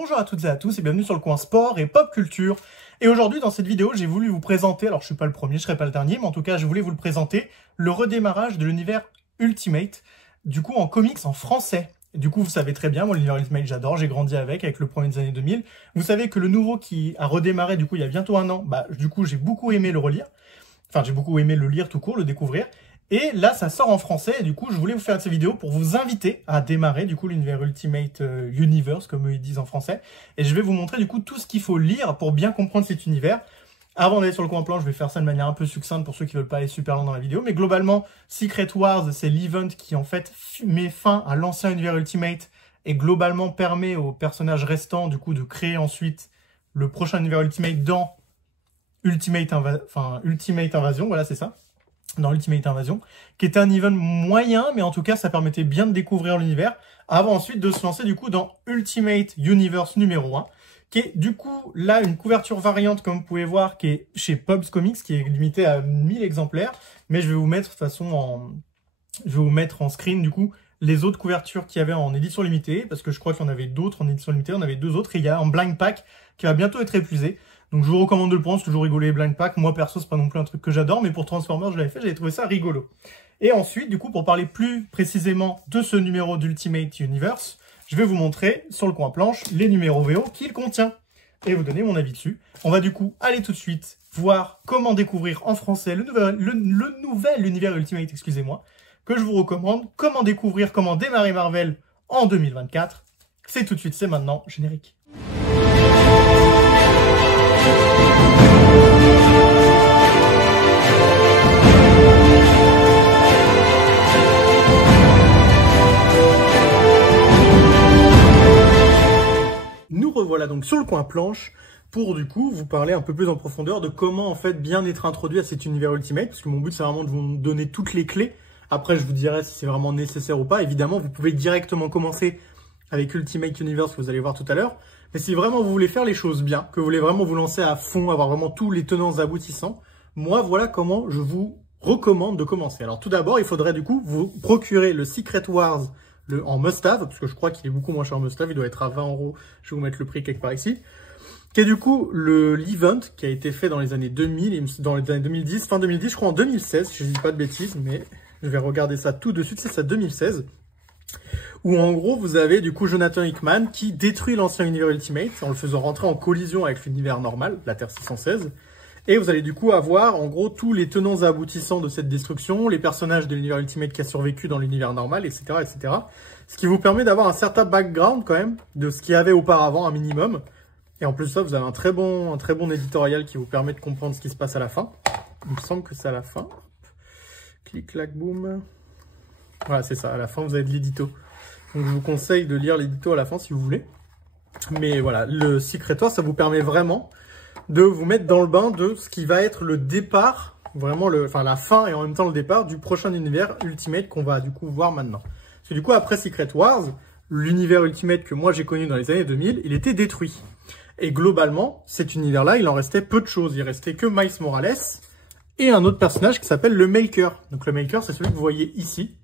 Bonjour à toutes et à tous et bienvenue sur le coin sport et pop culture. Et aujourd'hui dans cette vidéo j'ai voulu vous présenter, alors je suis pas le premier, je serai pas le dernier, mais en tout cas je voulais vous le présenter, le redémarrage de l'univers Ultimate, du coup en comics en français. Du coup vous savez très bien, moi l'univers Ultimate j'adore, j'ai grandi avec le premier des années 2000. Vous savez que le nouveau qui a redémarré du coup il y a bientôt un an, du coup j'ai beaucoup aimé le relire. Enfin j'ai beaucoup aimé le lire tout court, le découvrir. Et là, ça sort en français, et du coup, je voulais vous faire cette vidéo pour vous inviter à démarrer, du coup, l'univers Ultimate Universe, comme eux ils disent en français. Et je vais vous montrer, du coup, tout ce qu'il faut lire pour bien comprendre cet univers. Avant d'aller sur le coin plan, je vais faire ça de manière un peu succincte pour ceux qui veulent pas aller super loin dans la vidéo. Mais globalement, Secret Wars, c'est l'event qui, en fait, met fin à l'ancien univers Ultimate et globalement permet aux personnages restants, du coup, de créer ensuite le prochain univers Ultimate dans Ultimate Invasion, voilà, c'est ça. Dans Ultimate Invasion, qui était un event moyen, mais en tout cas, ça permettait bien de découvrir l'univers, avant ensuite de se lancer du coup dans Ultimate Universe numéro 1, qui est du coup là une couverture variante, comme vous pouvez voir, qui est chez Pubs Comics, qui est limitée à 1000 exemplaires, mais je vais vous mettre de toute façon je vais vous mettre en screen du coup les autres couvertures qu'il y avait en édition limitée, parce que je crois qu'il y en avait d'autres en édition limitée, on avait deux autres, et il y a un blind pack qui va bientôt être épuisé. Donc je vous recommande de le prendre, c'est toujours rigolo les blind pack. Moi perso c'est pas non plus un truc que j'adore, mais pour Transformers je l'avais fait, j'avais trouvé ça rigolo. Et ensuite du coup pour parler plus précisément de ce numéro d'Ultimate Universe, je vais vous montrer sur le coin planche les numéros VO qu'il contient et vous donner mon avis dessus. On va du coup aller tout de suite voir comment découvrir en français le nouvel univers Ultimate, excusez-moi, que je vous recommande, comment découvrir, comment démarrer Marvel en 2024. C'est tout de suite, c'est maintenant, générique. Nous revoilà donc sur le coin planche pour du coup vous parler un peu plus en profondeur de comment en fait bien être introduit à cet univers Ultimate, parce que mon but c'est vraiment de vous donner toutes les clés. Après je vous dirai si c'est vraiment nécessaire ou pas. Évidemment vous pouvez directement commencer avec Ultimate Universe que vous allez voir tout à l'heure. Mais si vraiment vous voulez faire les choses bien, que vous voulez vraiment vous lancer à fond, avoir vraiment tous les tenants aboutissants, moi voilà comment je vous recommande de commencer. Alors tout d'abord il faudrait du coup vous procurer le Secret Wars en must-have, parce que je crois qu'il est beaucoup moins cher en must-have, il doit être à 20 €, je vais vous mettre le prix quelque part ici, qui est du coup l'event qui a été fait dans les années 2000, dans les années 2010, fin 2010, je crois en 2016, si je dis pas de bêtises, mais je vais regarder ça tout de suite, c'est ça 2016, où en gros vous avez du coup Jonathan Hickman qui détruit l'ancien univers Ultimate en le faisant rentrer en collision avec l'univers normal, la Terre 616, et vous allez du coup avoir en gros tous les tenants et aboutissants de cette destruction, les personnages de l'univers Ultimate qui a survécu dans l'univers normal, etc., etc. Ce qui vous permet d'avoir un certain background quand même de ce qu'il y avait auparavant, un minimum. Et en plus de ça, vous avez un très bon éditorial qui vous permet de comprendre ce qui se passe à la fin. Il me semble que c'est à la fin. Clic, clac, boum. Voilà, c'est ça. À la fin, vous avez de l'édito. Donc je vous conseille de lire l'édito à la fin si vous voulez. Mais voilà, le Secret Wars, ça vous permet vraiment de vous mettre dans le bain de ce qui va être le départ, vraiment la fin et en même temps le départ du prochain univers Ultimate qu'on va du coup voir maintenant. Parce que du coup après Secret Wars, l'univers Ultimate que moi j'ai connu dans les années 2000, il était détruit. Et globalement, cet univers-là, il en restait peu de choses. Il restait que Miles Morales et un autre personnage qui s'appelle le Maker. Donc le Maker, c'est celui que vous voyez ici,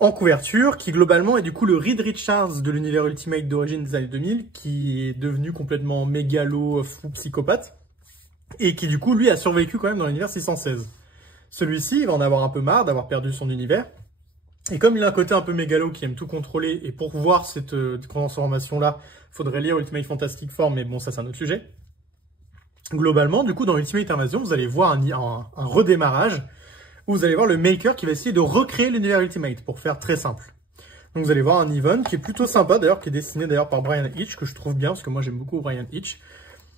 en couverture, qui globalement est du coup le Reed Richards de l'univers Ultimate d'origine des années 2000, qui est devenu complètement mégalo, fou, psychopathe, et qui du coup lui a survécu quand même dans l'univers 616. Celui-ci, il va en avoir un peu marre d'avoir perdu son univers, et comme il a un côté un peu mégalo qui aime tout contrôler, et pour voir cette transformation-là, il faudrait lire Ultimate Fantastic Four, mais bon ça c'est un autre sujet. Globalement, du coup dans Ultimate Invasion, vous allez voir un redémarrage, où vous allez voir le Maker qui va essayer de recréer l'univers Ultimate, pour faire très simple. Donc vous allez voir un event qui est plutôt sympa, d'ailleurs, qui est dessiné d'ailleurs par Bryan Hitch, que je trouve bien, parce que moi j'aime beaucoup Bryan Hitch.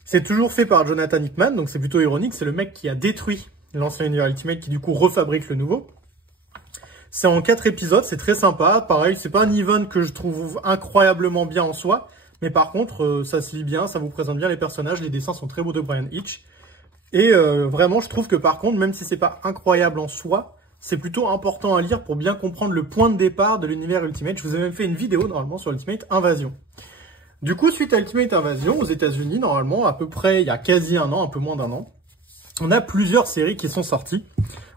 C'est toujours fait par Jonathan Hickman, donc c'est plutôt ironique, c'est le mec qui a détruit l'ancien univers Ultimate, qui du coup refabrique le nouveau. C'est en 4 épisodes, c'est très sympa, pareil, c'est pas un event que je trouve incroyablement bien en soi, mais par contre, ça se lit bien, ça vous présente bien les personnages, les dessins sont très beaux de Bryan Hitch. Et vraiment, je trouve que par contre, même si c'est pas incroyable en soi, c'est plutôt important à lire pour bien comprendre le point de départ de l'univers Ultimate. Je vous ai même fait une vidéo normalement sur Ultimate Invasion. Du coup, suite à Ultimate Invasion, aux États-Unis, normalement, à peu près il y a quasi un an, un peu moins d'un an, on a plusieurs séries qui sont sorties.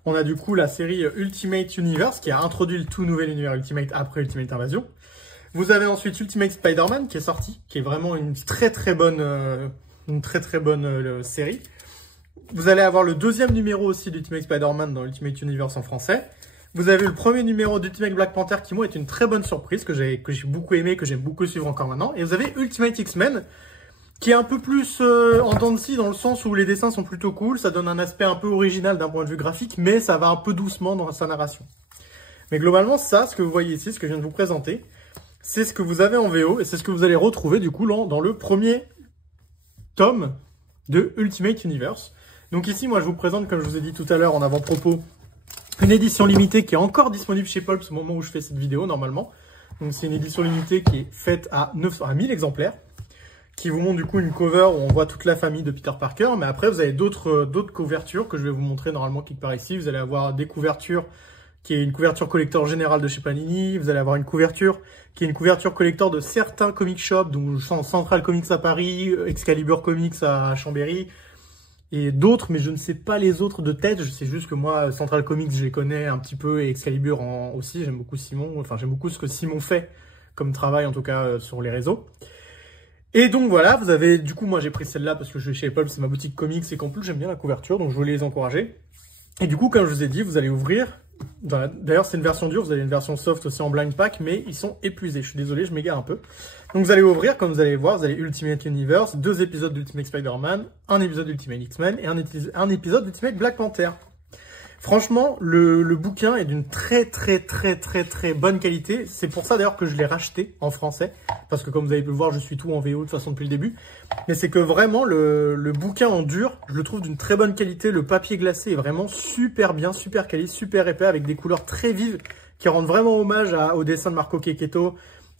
On a du coup la série Ultimate Universe qui a introduit le tout nouvel univers Ultimate après Ultimate Invasion. Vous avez ensuite Ultimate Spider-Man qui est sorti, qui est vraiment une très très bonne série. Vous allez avoir le deuxième numéro aussi d'Ultimate Spider-Man dans Ultimate Universe en français. Vous avez le premier numéro d'Ultimate Black Panther qui, moi, est une très bonne surprise, que j'ai beaucoup aimé, que j'aime beaucoup suivre encore maintenant. Et vous avez Ultimate X-Men, qui est un peu plus en dents de scie, dans le sens où les dessins sont plutôt cool, ça donne un aspect un peu original d'un point de vue graphique, mais ça va un peu doucement dans sa narration. Mais globalement, ça, ce que vous voyez ici, ce que je viens de vous présenter, c'est ce que vous avez en VO, et c'est ce que vous allez retrouver, du coup, dans le premier tome de Ultimate Universe. Donc ici, moi, je vous présente, comme je vous ai dit tout à l'heure en avant-propos, une édition limitée qui est encore disponible chez Pulp au moment où je fais cette vidéo, normalement. Donc c'est une édition limitée qui est faite à 1000 exemplaires, qui vous montre du coup une cover où on voit toute la famille de Peter Parker. Mais après, vous avez d'autres couvertures que je vais vous montrer normalement quelque part ici. Vous allez avoir des couvertures qui est une couverture collector générale de chez Panini. Vous allez avoir une couverture qui est une couverture collector de certains comic shops, donc Central Comics à Paris, Excalibur Comics à Chambéry, et d'autres, mais je ne sais pas les autres de tête. Je sais juste que moi, Central Comics, je les connais un petit peu, et Excalibur aussi. J'aime beaucoup Simon, enfin j'aime beaucoup ce que Simon fait comme travail, en tout cas sur les réseaux. Et donc voilà, vous avez, du coup, moi j'ai pris celle-là parce que je suis chez Pulp, c'est ma boutique comics, et qu'en plus j'aime bien la couverture, donc je voulais les encourager. Et du coup, comme je vous ai dit, vous allez ouvrir. D'ailleurs, c'est une version dure, vous avez une version soft aussi en blind pack, mais ils sont épuisés. Je suis désolé, je m'égare un peu. Donc vous allez ouvrir, comme vous allez voir, vous avez Ultimate Universe, 2 épisodes d'Ultimate Spider-Man, un épisode d'Ultimate X-Men et un épisode d'Ultimate Black Panther. Franchement, le bouquin est d'une très bonne qualité. C'est pour ça d'ailleurs que je l'ai racheté en français. Parce que comme vous avez pu le voir, je suis tout en VO de toute façon depuis le début. Mais c'est que vraiment, le bouquin en dur, je le trouve d'une très bonne qualité. Le papier glacé est vraiment super bien, super quali, super épais, avec des couleurs très vives qui rendent vraiment hommage au dessin de Marco Checchetto,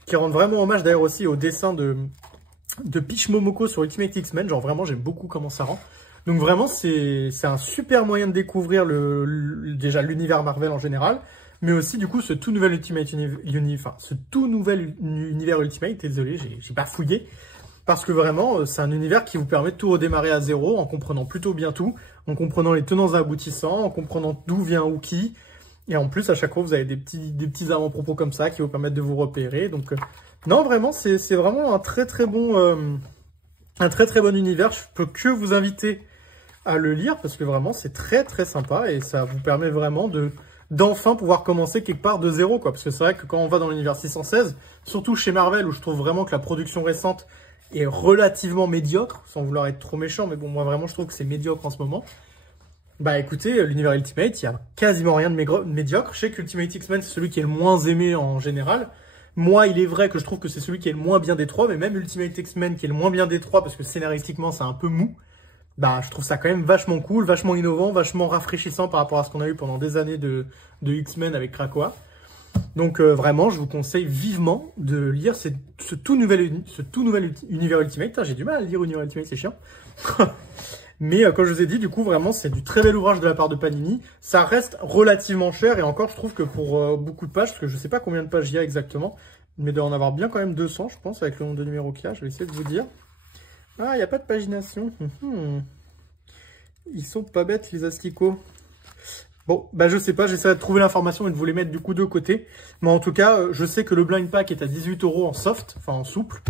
qui rendent vraiment hommage d'ailleurs aussi au dessin de Peach Momoko sur Ultimate X-Men. Genre vraiment, j'aime beaucoup comment ça rend. Donc vraiment, c'est un super moyen de découvrir déjà l'univers Marvel en général, mais aussi du coup ce tout nouvel univers Ultimate. Désolé, j'ai bafouillé, parce que vraiment, c'est un univers qui vous permet de tout redémarrer à zéro en comprenant plutôt bien tout, en comprenant les tenants et aboutissants, en comprenant d'où vient ou qui, et en plus à chaque fois vous avez des petits avant-propos comme ça qui vous permettent de vous repérer. Donc non, vraiment, c'est vraiment un très bon univers. Je peux que vous inviter à le lire parce que vraiment c'est très sympa et ça vous permet vraiment d'enfin pouvoir commencer quelque part de zéro, quoi. Parce que c'est vrai que quand on va dans l'univers 616, surtout chez Marvel où je trouve vraiment que la production récente est relativement médiocre, sans vouloir être trop méchant, mais bon, moi vraiment je trouve que c'est médiocre en ce moment. Bah écoutez, l'univers Ultimate, il y a quasiment rien de médiocre. Je sais que Ultimate X-Men c'est celui qui est le moins aimé en général. Moi, il est vrai que je trouve que c'est celui qui est le moins bien des trois, mais même Ultimate X-Men qui est le moins bien des trois parce que scénaristiquement c'est un peu mou. Bah, je trouve ça quand même vachement cool, vachement innovant, vachement rafraîchissant par rapport à ce qu'on a eu pendant des années de X-Men avec Krakoa. Donc vraiment, je vous conseille vivement de lire ce tout nouvel univers Ultimate. J'ai du mal à lire Univers Ultimate, c'est chiant. Mais comme je vous ai dit, du coup, vraiment, c'est du très bel ouvrage de la part de Panini. Ça reste relativement cher, et encore, je trouve que pour beaucoup de pages, parce que je sais pas combien de pages il y a exactement, mais il doit en avoir bien quand même 200, je pense, avec le nombre de numéros qu'il y a. Je vais essayer de vous dire. Ah, il n'y a pas de pagination. Ils sont pas bêtes, les asticots. Bon, bah je sais pas, j'essaierai de trouver l'information et de vous les mettre du coup de côté. Mais en tout cas, je sais que le blind pack est à 18 € en soft, enfin en souple.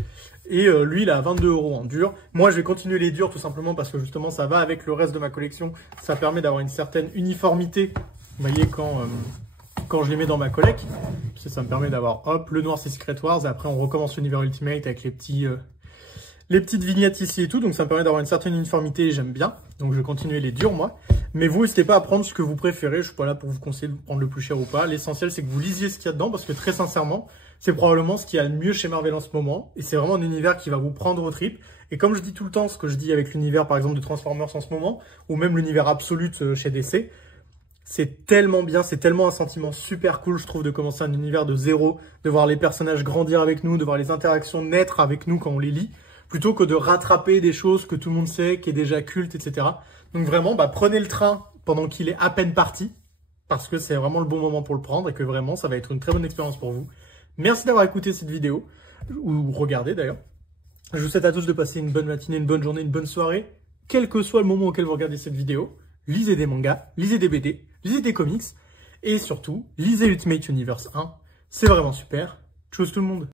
Et lui, il est à 22 € en dur. Moi, je vais continuer les durs tout simplement parce que justement, ça va avec le reste de ma collection. Ça permet d'avoir une certaine uniformité. Vous voyez, quand je les mets dans ma collecte, ça me permet d'avoir, hop, le noir c'est Secret Wars. Et après, on recommence l'univers Ultimate avec les petites vignettes ici et tout, donc ça me permet d'avoir une certaine uniformité et j'aime bien. Donc je vais continuer les durs, moi. Mais vous, n'hésitez pas à prendre ce que vous préférez. Je suis pas là pour vous conseiller de prendre le plus cher ou pas. L'essentiel, c'est que vous lisiez ce qu'il y a dedans, parce que très sincèrement, c'est probablement ce qu'il y a le mieux chez Marvel en ce moment. Et c'est vraiment un univers qui va vous prendre au tripes. Et comme je dis tout le temps, ce que je dis avec l'univers, par exemple, de Transformers en ce moment, ou même l'univers Absolute chez DC, c'est tellement bien, c'est tellement un sentiment super cool, je trouve, de commencer un univers de zéro, de voir les personnages grandir avec nous, de voir les interactions naître avec nous quand on les lit, plutôt que de rattraper des choses que tout le monde sait, qui est déjà culte, etc. Donc vraiment, bah, prenez le train pendant qu'il est à peine parti, parce que c'est vraiment le bon moment pour le prendre, et que vraiment, ça va être une très bonne expérience pour vous. Merci d'avoir écouté cette vidéo, ou regardé d'ailleurs. Je vous souhaite à tous de passer une bonne matinée, une bonne journée, une bonne soirée, quel que soit le moment auquel vous regardez cette vidéo. Lisez des mangas, lisez des BD, lisez des comics, et surtout, lisez Ultimate Universe 1. C'est vraiment super. Tchuss tout le monde.